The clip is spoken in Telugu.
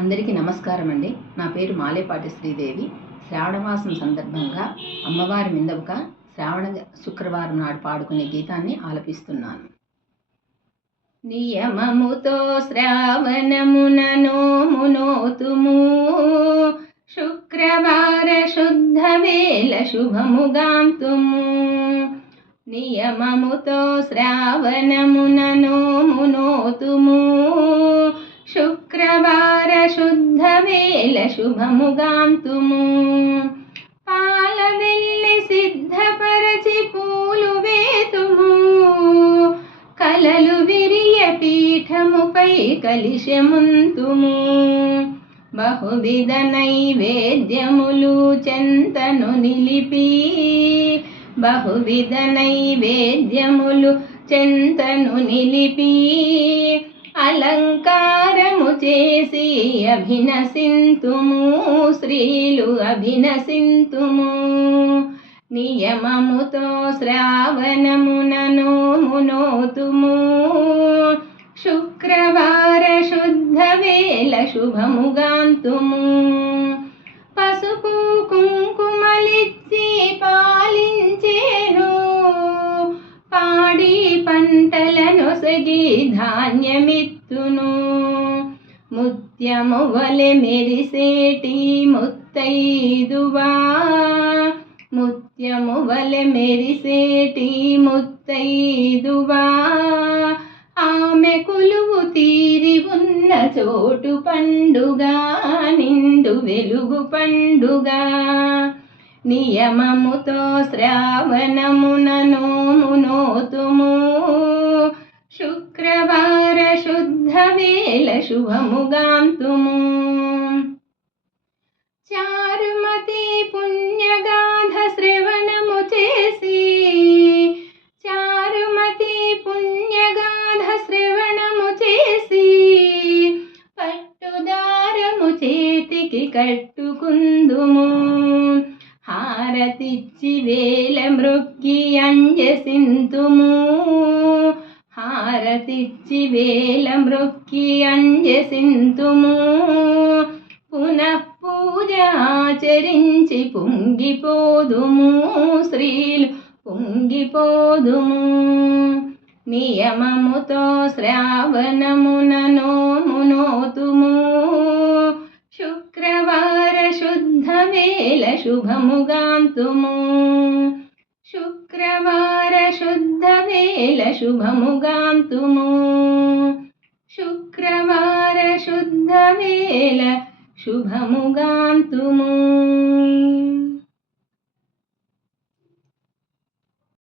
అందరికీ నమస్కారం అండి. నా పేరు మాలేపాటి శ్రీదేవి. శ్రావణమాసం సందర్భంగా అమ్మవారి మిందవక శ్రావణ శుక్రవారం నాడు పాడుకునే గీతాన్ని ఆలపిస్తున్నాను. నియమముతో శ్రావణమున నోమునోతుము, శుక్రవార శుద్ధ వేళ శుభముగాంతుము. నియమముతో శ్రావణమున నోమునోతుము, శుక్రవార శుద్ధ వేళ శుభముగాంతుము. పాల వెళ్ళి సిద్ధపరచి పూలు వేతుము, కలలు విరియ పీఠముపై కలిశముంతుము. బహువిధ నైవేద్యములు చెంతను నిలిపి, బహువిధ నైవేద్యములు చెంతను నిలిపి, అలంకారము చేసి అభినసింతుము, స్త్రీలు అభినసింతుము. నియమముతో శ్రావణమున నోమునోతుము, శుక్రవార శుద్ధ వేళ శుభముగాంతుము. పసుపు కుంకుమలిచ్చి పాలించేను, పాడి పంటలను సగి ధాన్యమిత్తును. ముత్యము వలె మెరిసేటి ముత్తైదువా, ముత్యము వలె మెరిసేటి ముత్తైదువా, ఆమె కొలువు తీరి ఉన్న చోటు పండుగ, నిండు వెలుగు పండుగ. నియమముతో శ్రావణమున నోమునోతుము, శుక్రవార శుద్ధ వేళ శుభముగాంతుము. చారుమతి పుణ్యగాథ శ్రవణము చేసి, చారుమతి పుణ్యగాథ శ్రవణము చేసి, పట్టుదారము చేతికి కట్టుకుందుము. హారతిచ్చి వేల మృక్కి అంజసింతుము, హారతిచ్చి వేల మృక్కి అంజసింతుము. పునః పూజ ఆచరించి పొంగిపోదుము, స్త్రీలు పొంగిపోదుము. నియమముతో శ్రావణమున నోమునోతుము, శుక్రవార శుద్ధ వేళ శుభముగాంతుము. శుక్రవార శుద్ధ వేళ శుభముగాంతుము, శుక్రవార శుద్ధ వేళ శుభముగాంతుము.